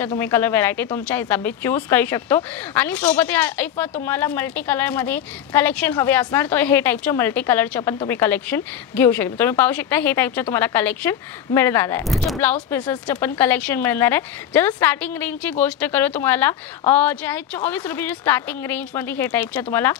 टाईपच्या तुम्ही colour variety तुमच्या हिसाबी चूज करू शकतो। आणि सोबत इफ तुम्हाला मल्टी कलरमध्ये कलेक्शन हवे असणार तर हे टाईपचे मल्टी कलरचे पण तुम्ही कलेक्शन घेऊ शकता। तुम्ही पाहू शकता हे टाईपचे तुम्हाला कलेक्शन मिळणार आहे। ब्लाउज पीसेसचे पण कलेक्शन मिळणार आहे। जर स्टार्टिंग रेंजची गोष्ट करू तुम्हाला जे आहे 24 रुपयाची स्टार्टिंग रेंजमध्ये हे टाईपचे तुम्हाला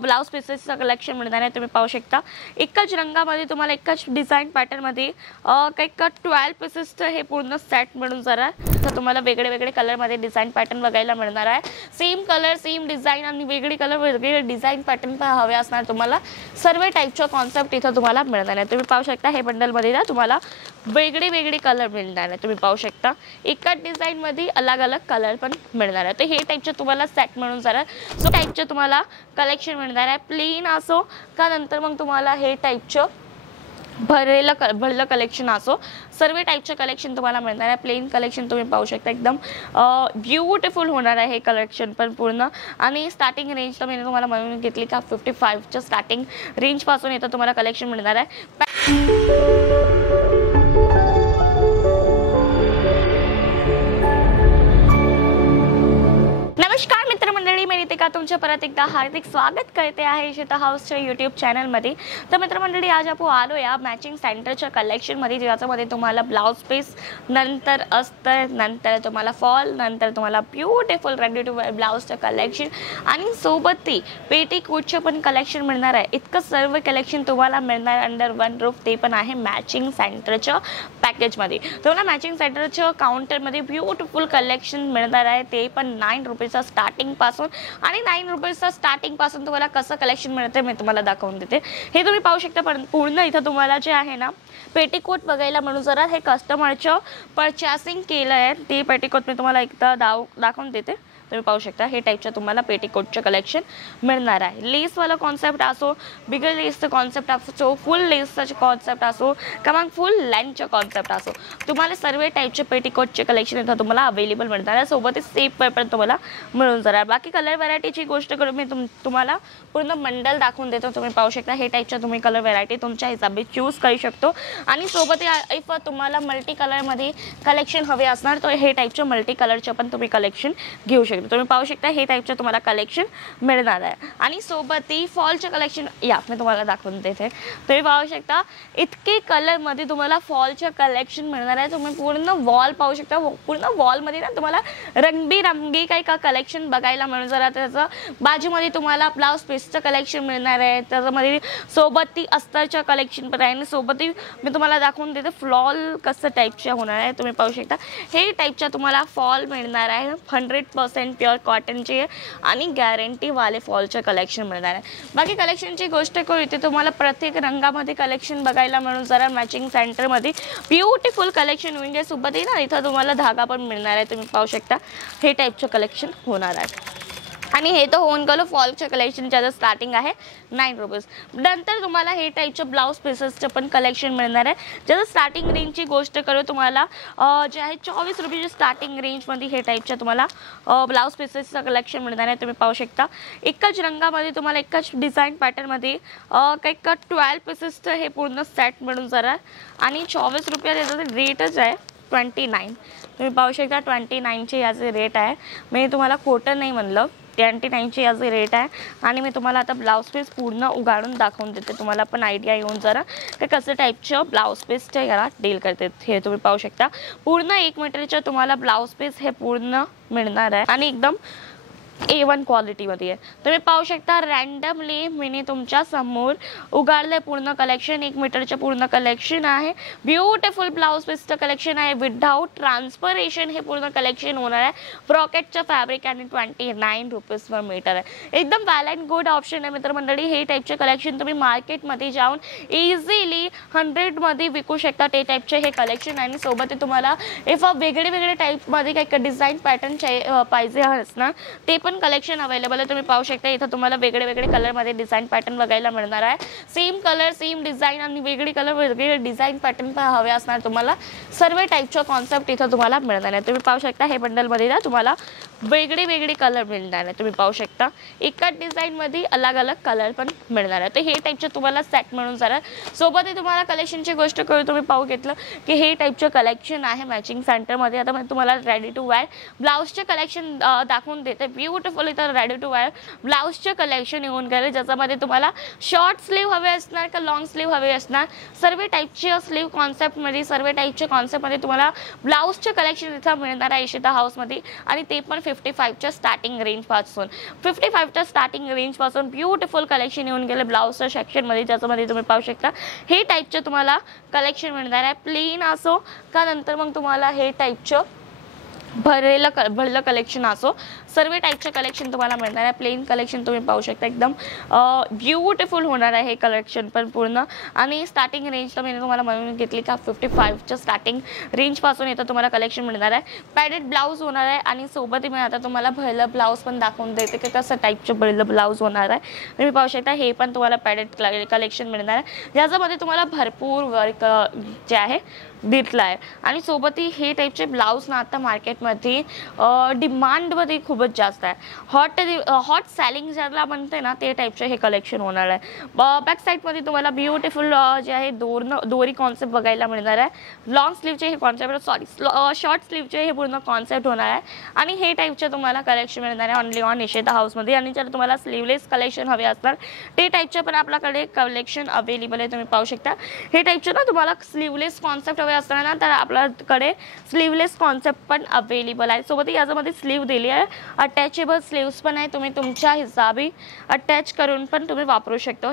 ब्लाउज पीसेसचं कलेक्शन मिळणार आहे। तुम्ही पाहू शकता एकच रंगामध्ये तुम्हाला एकच डिझाइन पॅटर्नमध्ये काही 12 पीसेसचं हे पूर्ण सेट मिळून जरा तर तुम्हाला वेगळे वेगळे कलरमध्ये डिझाइन पॅटर्न बघायला मिळणार आहे। सेम कलर सेम डिझाइन आणि वेगळे कलर वेगळे डिझाइन पॅटर्न पण हवे असणार तुम्हाला सर्व टाईपचा कॉन्सेप्ट इथं तुम्हाला मिळणार आहे। तुम्ही पाहू शकता हे बंडलमध्ये ना तुम्हाला वेगळे वेगळे कलर मिळणार आहे। तुम्ही पाहू शकता एकाच डिझाइनमध्ये अलग अलग कलर पण मिळणार आहे। तर हे टाईपचे तुम्हाला सेट मिळून जरा सो टाईपचे तुम्हाला कलेक्शन मिळणार आहे। प्लेन असो का नंतर मग तुम्हाला हे टाईपचं भरलेलं कलेक्शन असो सर्व टाईपचे कलेक्शन तुम्हाला मिळणार आहे। प्लेन कलेक्शन तुम्ही पाहू शकता एकदम ब्युटिफुल होणार आहे हे कलेक्शन पण पूर्ण। आणि स्टार्टिंग रेंज तर मी तुम्हाला म्हणून घेतली का 55च्या स्टार्टिंग रेंजपासून इथं तुम्हाला कलेक्शन मिळणार आहे। नमस्कार मित्रमंडळी, मी रितिका तुमचे परत एकदा हार्दिक स्वागत करते आहे इशिता हाऊसच्या यूट्यूब चॅनलमध्ये। तर मित्रमंडळी आज आपण आलो या मॅचिंग सेंटरच्या कलेक्शनमध्ये ज्याच्यामध्ये तुम्हाला ब्लाउज पीस नंतर अस्तर नंतर तुम्हाला फॉल नंतर तुम्हाला ब्युटिफुल रेडी टू वेअर ब्लाउजचं कलेक्शन आणि सोबत ती पेटीकोटचं पण कलेक्शन मिळणार आहे। इतकं सर्व कलेक्शन तुम्हाला मिळणार अंडर वन रूफ, ते पण आहे मॅचिंग सेंटरच्या पॅकेजमध्ये। तुम्हाला मॅचिंग सेंटरच्या काउंटरमध्ये ब्युटिफुल कलेक्शन मिळणार आहे, ते पण 9 रुपयाचा स्टार्टिंग पासून। आणि 9 रुपयाचा स्टार्टिंग पासून तुम्हाला कसं कलेक्शन मिळते मी तुम्हाला दाखवून देते। हे तुम्ही पाहू शकता पण पूर्ण इथं तुम्हाला जे आहे ना पेटीकोट बघायला म्हणून जरा हे कस्टमरचं परचेसिंग केलं आहे ते पेटीकोट मी तुम्हाला एकदा दाखवून देते। तुम्ही पाहू शकता हे टाईपचं तुम्हाला पेटीकोटचं कलेक्शन मिळणार आहे। लेसवाला कॉन्सेप्ट असो बिगर लेसचं कॉन्सेप्ट असो फुल लेसचं कॉन्सेप्ट असो का मग फुल लेंथचं कॉन्सेप्ट असो तुम्हाला सर्व टाईपचे पेटीकोटचे कलेक्शन इथं तुम्हाला अवेलेबल मिळणार आहे। सोबतच सेफ पण तुम्हाला मिळून जाणार। बाकी कलर व्हरायटीची गोष्ट करून मी तुम्हाला पूर्ण मंडल दाखवून देतो। तुम्ही पाहू शकता हे टाईपच्या तुम्ही कलर व्हरायटी तुमच्या हिसाबी चूज करू शकतो। आणि सोबत इफ तुम्हाला मल्टी कलरमध्ये कलेक्शन हवे असणार तर हे टाईपचे मल्टी कलरचे पण तुम्ही कलेक्शन घेऊ शकता। तुम्ही पाहू शकता हे टाईपचे तुम्हाला कलेक्शन मिळणार आहे। आणि सोबत ती फॉलचे कलेक्शन या मी तुम्हाला दाखवून देते। तुम्ही पाहू शकता इतके कलरमध्ये तुम्हाला फॉलचे कलेक्शन मिळणार आहे। तुम्ही पूर्ण वॉल पाहू शकता, पूर्ण वॉलमध्ये ना तुम्हाला रंगबिरंगी काही का कलेक्शन बघायला मिळून जरा त्याचं बाजूमध्ये तुम्हाला ब्लाउज पीसचं कलेक्शन मिळणार आहे, त्याच्यामध्ये सोबत ती अस्तरचं कलेक्शन पण आहे आणि सोबत मी तुम्हाला दाखवून देते फॉल कसं टाईपच्या होणार आहे। तुम्ही पाहू शकता हे टाईपच्या तुम्हाला फॉल मिळणार आहे 100% प्युअर कॉटनचे आणि गॅरंटी वाले फॉलचे कलेक्शन मिळणार आहे। बाकी कलेक्शनची गोष्ट करू इथे तुम्हाला प्रत्येक रंगामध्ये कलेक्शन बघायला मिळून जरा मॅचिंग सेंटरमध्ये ब्युटिफुल कलेक्शन होईल आहे। सोबत ना इथं तुम्हाला धागा पण मिळणार आहे। तुम्ही पाहू शकता हे टाईपचं कलेक्शन होणार आहे। आणि हे तर होऊन गेलं फॉलचं कलेक्शन ज्याचं स्टार्टिंग आहे 9 रुपीज। नंतर तुम्हाला हे टाईपचं ब्लाउज पीसेसचं पण कलेक्शन मिळणार आहे। ज्याचं स्टार्टिंग रेंजची गोष्ट करू तुम्हाला जे आहे 24 रुपयाची स्टार्टिंग रेंजमध्ये हे टाईपच्या तुम्हाला ब्लाउज पीसेसचं कलेक्शन मिळणार आहे। तुम्ही पाहू शकता एकच रंगामध्ये तुम्हाला एकच डिझाइन पॅटर्नमध्ये काही 12 पीसेसचं हे पूर्ण सेट मिळून जरा आणि 24 रुपये त्याचं रेटच आहे 29। तुम्ही पाहू शकता 29चे याचे रेट आहे। मी तुम्हाला खोटं नाही म्हणलं 29चे याचे रेट आहे। आणि मी तुम्हाला आता ब्लाउज पीस पूर्ण उघडून दाखवून देते, तुम्हाला पण आयडिया येऊन जरा की कसं टाईपचं ब्लाउज पीसच्या याला डील करते। हे तुम्ही पाहू शकता पूर्ण 1 मीटरचं तुम्हाला ब्लाउज पीस हे पूर्ण मिळणार आहे आणि एकदम A1 क्वालिटीमध्ये आहे। तुम्ही पाहू शकता रँडमली मी तुमच्या समोर उघडले पूर्ण कलेक्शन 1 मीटरचं पूर्ण कलेक्शन आहे। ब्युटिफुल ब्लाउज पीसचं कलेक्शन आहे विदाउट ट्रान्सपरेशन हे पूर्ण कलेक्शन होणार आहे। ब्रॉकेटचं फॅब्रिक आणि 29 रुपीजवर मीटर आहे। एकदम वेल अँड गुड ऑप्शन आहे मित्रमंडळी। हे टाईपचे कलेक्शन तुम्ही मार्केटमध्ये जाऊन इझिली 100मध्ये विकू शकता ते टाईपचे हे कलेक्शन। आणि सोबत तुम्हाला इफ वेगळे वेगळे टाईपमध्ये काही डिझाईन पॅटर्न पाहिजे असणार ते पण कलेक्शन अवेलेबल आहे. तुम्ही पाहू शकता इथं तुम्हाला वेगळे वेगळे कलरमध्ये डिझाईन पॅटर्न बघायला मिळणार आहे. सेम कलर सेम डिझाईन आणि वेगळी कलर वेगळे डिझाईन पॅटर्न पण हवे असणार तुम्हाला. सर्व टाईपचे कॉन्सेप्ट इथं तुम्हाला मिळणार आहे. तुम्ही पाहू शकता हे बंडलमध्ये ना तुम्हाला वेगळे वेगळे कलर मिळणार आहे. तुम्ही पाहू शकता एकाच डिझाईनमध्ये अलग अलग कलर पण मिळणार आहे. तर हे टाईपचे तुम्हाला सेट मिळून जाणार. सोबतही तुम्हाला कलेक्शनची गोष्ट करू तुम्ही पाहू घेतलं की हे टाईपचे कलेक्शन आहे मॅचिंग सेंटरमध्ये. आता मी तुम्हाला रेडी टू वेअर ब्लाउजचे कलेक्शन दाखवून देते. ब्युटिफुल इथं रेडी टू वेअर ब्लाउजचे कलेक्शन येऊन गेले, ज्याच्यामध्ये तुम्हाला शॉर्ट स्लीव हवे असणार का लॉंग स्लीव हवे असणार. सर्व टाईपचे स्लीव कॉन्सेप्टमध्ये सर्व टाईपचे कॉन्सेप्टमध्ये तुम्हाला ब्लाउजचे कलेक्शन इथं मिळणार आहे इशिता हाऊसमध्ये. आणि ते पण 55च्या स्टार्टिंग रेंजपासून 55च्या स्टार्टिंग रेंजपासून ब्युटिफुल कलेक्शन येऊन गेले ब्लाउजच्या सेक्शनमध्ये, ज्याच्यामध्ये तुम्ही पाहू शकता हे टाईपचे तुम्हाला कलेक्शन मिळणार आहे. प्लेन असो का नंतर मग तुम्हाला हे टाईपचं भरलेलं कलेक्शन असो सर्व टाईपचे कलेक्शन तुम्हाला मिळणार आहे. प्लेन कलेक्शन तुम्ही पाहू शकता एकदम ब्युटिफुल होणार आहे हे कलेक्शन पण पूर्ण. आणि स्टार्टिंग रेंज तर मी तुम्हाला म्हणून घेतली का 55च्या स्टार्टिंग रेंजपासून इथं तुम्हाला कलेक्शन मिळणार आहे. पॅडेड ब्लाऊज होणार आहे आणि सोबतही मी आता तुम्हाला भरलं ब्लाऊज पण दाखवून देते की कसं टाईपचं भरलं ब्लाऊज होणार आहे. तुम्ही पाहू शकता हे पण तुम्हाला पॅडेड कलेक्शन मिळणार आहे, ज्याच्यामध्ये तुम्हाला भरपूर वर्क जे आहे दिसला आहे. आणि सोबतही हे टाईपचे ब्लाऊज ना आता मार्केटमध्ये डिमांडमध्ये खूपच जास्त आहे. हॉट सेलिंग ज्याला म्हणते ना ते टाईपचे हे कलेक्शन होणार आहे. बॅक साईडमध्ये तुम्हाला ब्युटिफुल जे आहे दोरी कॉन्सेप्ट बघायला मिळणार आहे. लॉंग स्लीवचे हे कॉन्सेप्ट शॉर्ट स्लीवचे हे पूर्ण कॉन्सेप्ट होणार आहे. आणि हे टाईपचे तुम्हाला कलेक्शन मिळणार आहे ऑनली ऑन इशिता हाऊसमध्ये. आणि जर तुम्हाला स्लीवलेस कलेक्शन हवे असणार ते टाईपचे पण आपल्याकडे कलेक्शन अवेलेबल आहे. तुम्ही पाहू शकता हे टाईपचे ना तुम्हाला स्लीवलेस कॉन्सेप्ट असणार ना तर आपल्याकडे स्लीवलेस कॉन्सेप्ट पण अवेलेबल आहे. सोबत याच्यामध्ये स्लीव दिली आहे. अटॅचेबल स्लीव्स पण आहे, तुम्ही तुमच्या हिसाबी अटॅच करून पण तुम्ही वापरू शकता.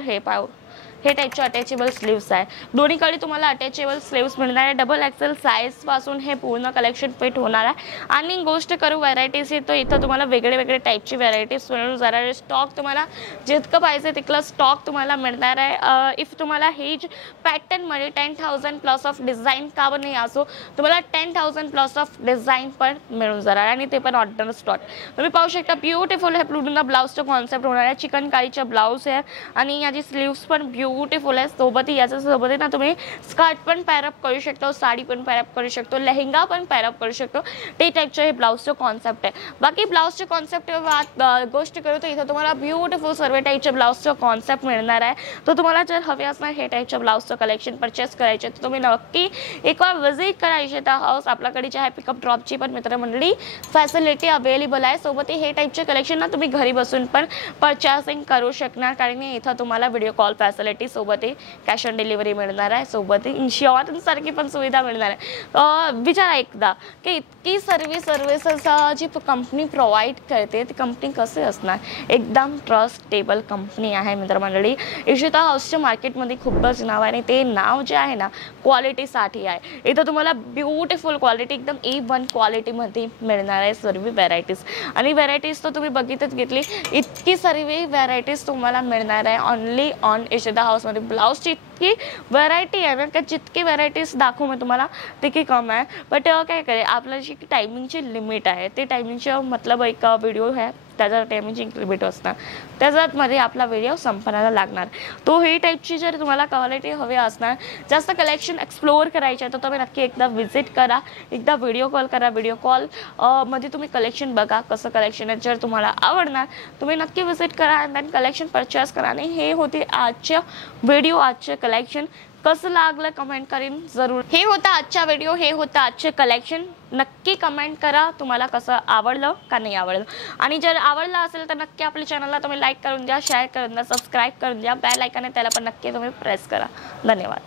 हे टाईपचे अटॅचेबल स्लीव्स आहे. दोन्हीकडे तुम्हाला अटॅचेबल स्लीव्स मिळणार आहे. डबल एक्सेल साईजपासून हे पूर्ण कलेक्शन फिट होणार आहे. आणि गोष्ट करू व्हरायटीजची तर इथं तुम्हाला वेगळे वेगळे टाईपचे व्हरायटीज मिळून जाणार आहे. स्टॉक तुम्हाला जितकं पाहिजे तितकं स्टॉक तुम्हाला मिळणार आहे. इफ तुम्हाला हे पॅटर्नमध्ये 10,000 प्लस ऑफ डिझाईन का पण नाही असो तुम्हाला 10,000 प्लस ऑफ डिझाईन पण मिळून जाणार आणि ते पण ऑर्डर स्टॉक. तुम्ही पाहू शकता ब्युटिफुल हे पूर्ण ब्लाऊजचं कॉन्सेप्ट होणार आहे. चिकनकारीचा ब्लाऊज आहे आणि याची स्लीव्स पण ब्युटिफुल आहे. सोबत याच्यासोबत ना तुम्ही स्कर्ट पण पॅरअप करू शकतो, साडी पण पॅरअप करू शकतो, लेहंगा पण पॅरअप करू शकतो. ते टाईपचं हे ब्लाऊजचं कॉन्सेप्ट आहे. बाकी ब्लाऊजचे कॉन्सेप्ट गोष्ट करू तर इथं तुम्हाला ब्युटिफुल सर्व टाईपचे ब्लाऊजचं कॉन्सेप्ट मिळणार आहे. तर तुम्हाला जर हवे असणार हे टाईपच्या ब्लाऊजचं कलेक्शन परचेस करायचे तर तुम्ही नक्की एकवार व्हिजिट करा इशिता हाऊस. आपल्याकडे जे आहे पिकअप ड्रॉपची पण मित्रमंडळी फॅसिलिटी अवेलेबल आहे. सोबत हे टाईपचे कलेक्शन ना तुम्ही घरी बसून पण परचेसिंग करू शकणार, कारण इथं तुम्हाला व्हिडिओ कॉल फॅसिलिटी सोबत कॅश ऑन डिलिव्हरी मिळणार आहे. सोबत इन्शुरन्स सारखी पण सुविधा मिळणार आहे. विचारा एकदा की इतकी सर्व्हिसेस जी कंपनी प्रोव्हाइड करते ती कंपनी कसे असणार. एकदम ट्रस्टेबल कंपनी आहे मित्रमंडळी. इशिता हाऊसच्या मार्केटमध्ये खूपच नाव आहे आणि ते नाव जे आहे ना क्वालिटीसाठी आहे. इथं तुम्हाला ब्युटिफुल क्वालिटी एकदम A1 क्वालिटीमध्ये मिळणार आहे सर्व व्हरायटीज. आणि व्हरायटीज तर तुम्ही बघितच घेतली इतकी सर्व व्हरायटीज तुम्हाला मिळणार आहे ऑनली ऑन इशिता हाऊसमध्ये. ब्लाऊजची इतकी व्हरायटी आहे ना का जितकी व्हरायटीज दाखवू मी तुम्हाला तितकी कम आहे. बट काय करे आपल्या जी टायमिंगची लिमिट आहे ते टायमिंगचं मतलब एक व्हिडिओ आहे त्याचा टायमिंगची लिमिट असणार, त्याच्यामध्ये आपला व्हिडिओ संपण्याला लागणार. तो ही टाईपची जर तुम्हाला क्वालिटी हवी असणार जास्त कलेक्शन एक्सप्लोअर करायचे तर तुम्ही नक्की एकदा व्हिजिट करा, एकदा व्हिडिओ कॉल करा. व्हिडिओ कॉल मध्ये तुम्ही कलेक्शन बघा कसं कलेक्शन आहे. जर तुम्हाला आवडणार तुम्ही नक्की व्हिजिट करा आणि देन कलेक्शन परचेस करा. आणि हे होते आजच्या व्हिडिओ, आजचे कलेक्शन. कसं लागलं कमेंट करीन जरूर. हे होता आजचा व्हिडिओ, हे होतं आजचे कलेक्शन. नक्की कमेंट करा तुम्हाला कसं आवडलं का नाही आवडलं. आणि जर आवडलं असेल तर नक्की आपल्या चॅनलला तुम्ही लाईक करून द्या, शेअर करून द्या, सबस्क्राईब करून द्या. बेल आयकॉन आहे त्याला पण नक्की तुम्ही प्रेस करा. धन्यवाद.